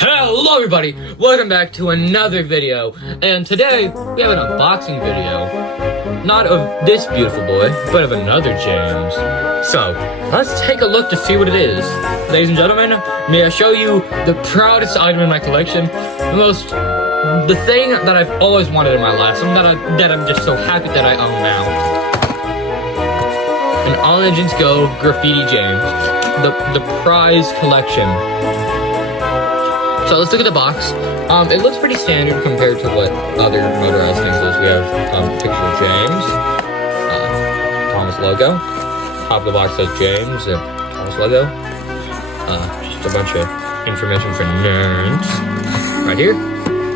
Hello everybody, welcome back to another video, and today we have an unboxing video, not of this beautiful boy, but of another James. So, let's take a look to see what it is. Ladies and gentlemen, may I show you the proudest item in my collection, the thing that I've always wanted in my life, something that I'm just so happy that I own now. An All Engines Go Graffiti James, the prize collection. So let's look at the box. It looks pretty standard compared to what other motorized things is. We have a picture of James, Thomas logo. Top of the box says James, Thomas logo. Just a bunch of information for nerds right here.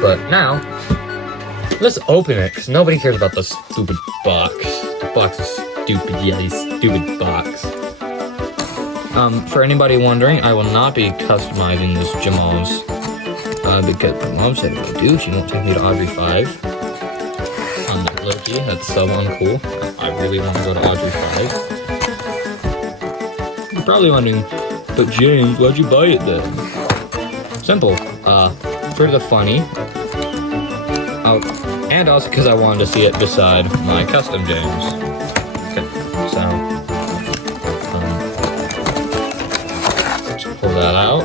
But now, let's open it, because nobody cares about the stupid box. The box is stupid, yeah, stupid box. For anybody wondering, I will not be customizing this Jamal's. Because my mom said, well, dude, she won't take me to Audrey 5. Loki, that's so uncool. I really want to go to Audrey 5. You're probably wondering, but James, why'd you buy it then? Simple. For the funny. And also because I wanted to see it beside my custom James. Okay, so. Let's pull that out.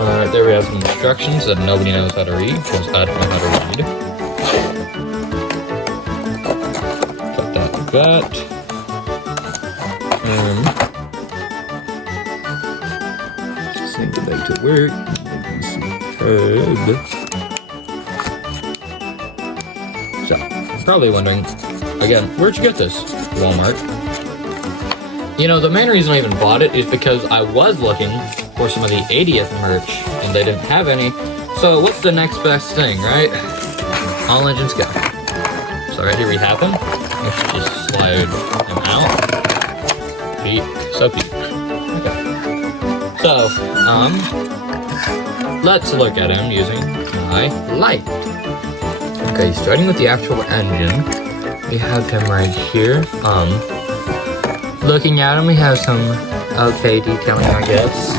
Alright, there we have some instructions that nobody knows how to read, because I don't know how to read. Put that like that. Just need to make it work. So, probably wondering, again, where'd you get this? Walmart. You know, the main reason I even bought it is because I was looking for some of the 80th merch, and they didn't have any. So what's the next best thing, right? All Engines Go. So right here we have them. Let's just slide them out. Peek. So peek. Okay. So, let's look at him using my light. Okay, starting with the actual engine, we have him right here. Looking at him, we have some okay detailing, I guess.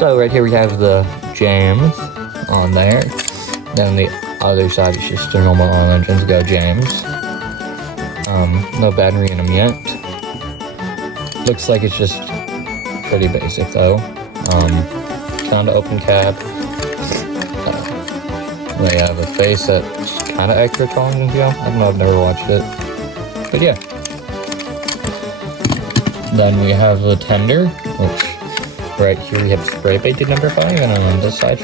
So right here we have the James on there. Then on the other side it's just a normal All Engines Go James. No battery in them yet. Looks like it's just pretty basic though. Found an open cab. They have a face that's kind of extra tall and go. I don't know, I've never watched it. But yeah. Then we have the tender, which right here we have spray painted number 5, and on this side,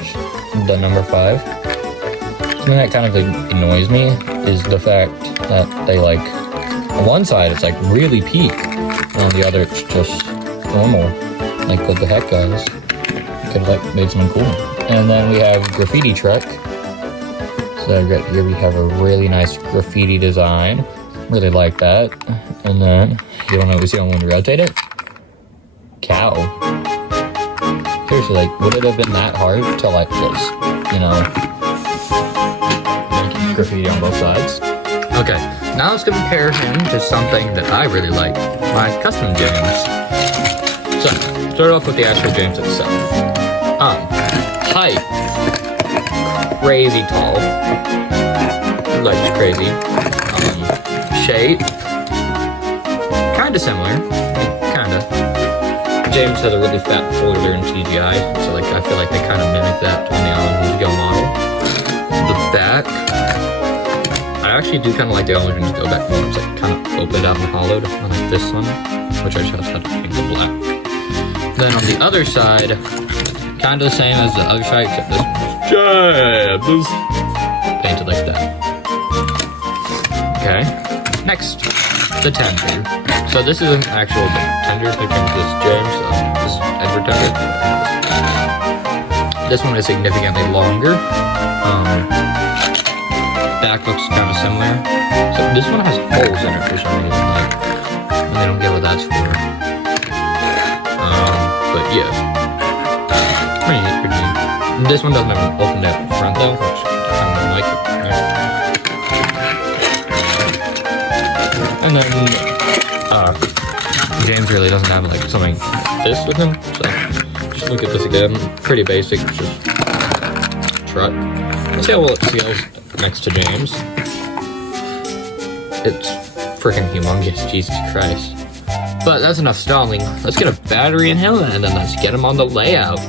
the number 5. Something that kind of annoys me is the fact that they on one side it's really peak, and on the other it's just normal. What the heck, guys? Could have made something cool. And then we have graffiti truck. So right here we have a really nice graffiti design. Really like that. And then, you don't know, we see when we rotate it? Cow. Seriously, would it have been that hard to just, make graffiti on both sides? Okay, now let's compare him to something that I really like, my custom James. So, start off with the actual James itself. Height. Crazy tall. Crazy. Shape. Kinda similar. Kinda. James has a really fat shoulder in CGI, so I feel like they kind of mimic that on the All Engines Go model. The back, I actually do kind of like the All Engines Go back more. It's kind of opened out and hollowed, unlike this one, which I just had to paint the black. Then on the other side, kind of the same as the other side, except this one's James painted like that. Okay. Next, the tender. So this is an actual tender picture of this James, this Edward tender. This one is significantly longer. Back looks kind of similar. So this one has holes in it for some reason. I don't get what that's for. But yeah. Pretty neat. This one doesn't have an open net front though, which I kind of like it. And then, James really doesn't have something like this with him, so just look at this again. Pretty basic, just truck. Let's see how well it scales next to James. It's freaking humongous, Jesus Christ. But that's enough stalling. Let's get a battery in him, and then let's get him on the layout.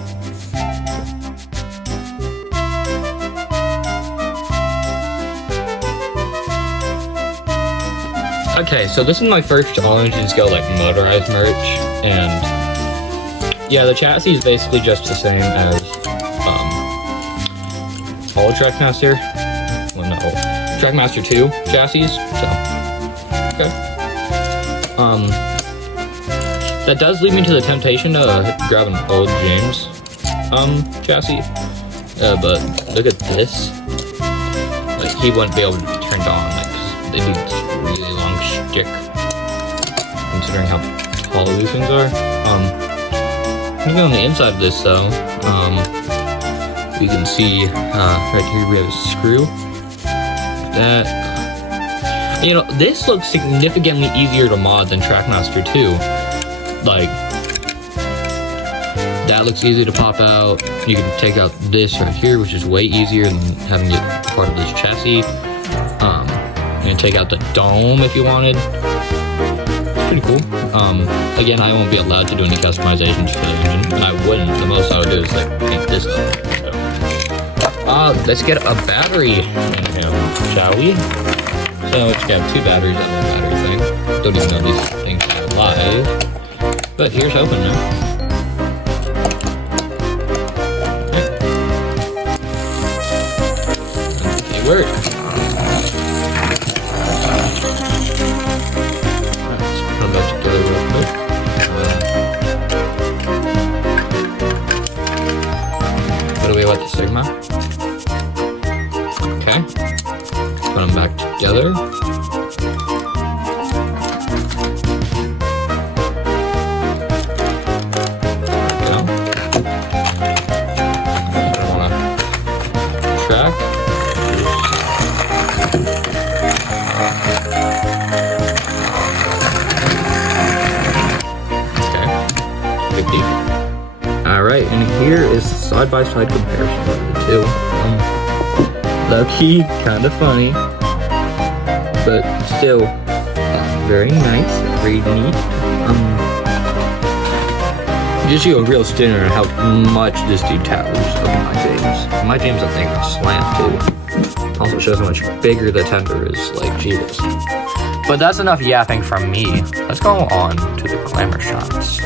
Okay, so this is my first all-engine scale, like, motorized merch, and yeah, the chassis is basically just the same as all Trackmaster. Well, no, Trackmaster 2 chassis. So, okay. That does lead me to the temptation to grab an old James chassis, but look at this. Like, he wouldn't be able to be turned on, like, 'cause they need really long stick, considering how tall these things are. Looking on the inside of this though, we can see right here we have a screw. That, you know, this looks significantly easier to mod than Trackmaster 2. Like, that looks easy to pop out. You can take out this right here, which is way easier than having it part of this chassis. You can take out the dome if you wanted. It's pretty cool. Again, I won't be allowed to do any customizations for the engine, and I wouldn't. The most I would do is like paint this up. So, let's get a battery in him, shall we? So we just got 2 batteries on the battery thing. Don't even know these things are live, but here's hoping now. Okay, work. Put away what the Sigma. Okay. Put them back together. There we go. I want to track. Alright, and here is side-by-side comparison of the two. Low-key, kind of funny, but still very nice, very neat. Gives you a real standard on how much this dude towers over my James. My James, I think, is slant too. Also shows how much bigger the tender is, like, Jesus. But that's enough yapping from me. Let's go on to the glamour shots.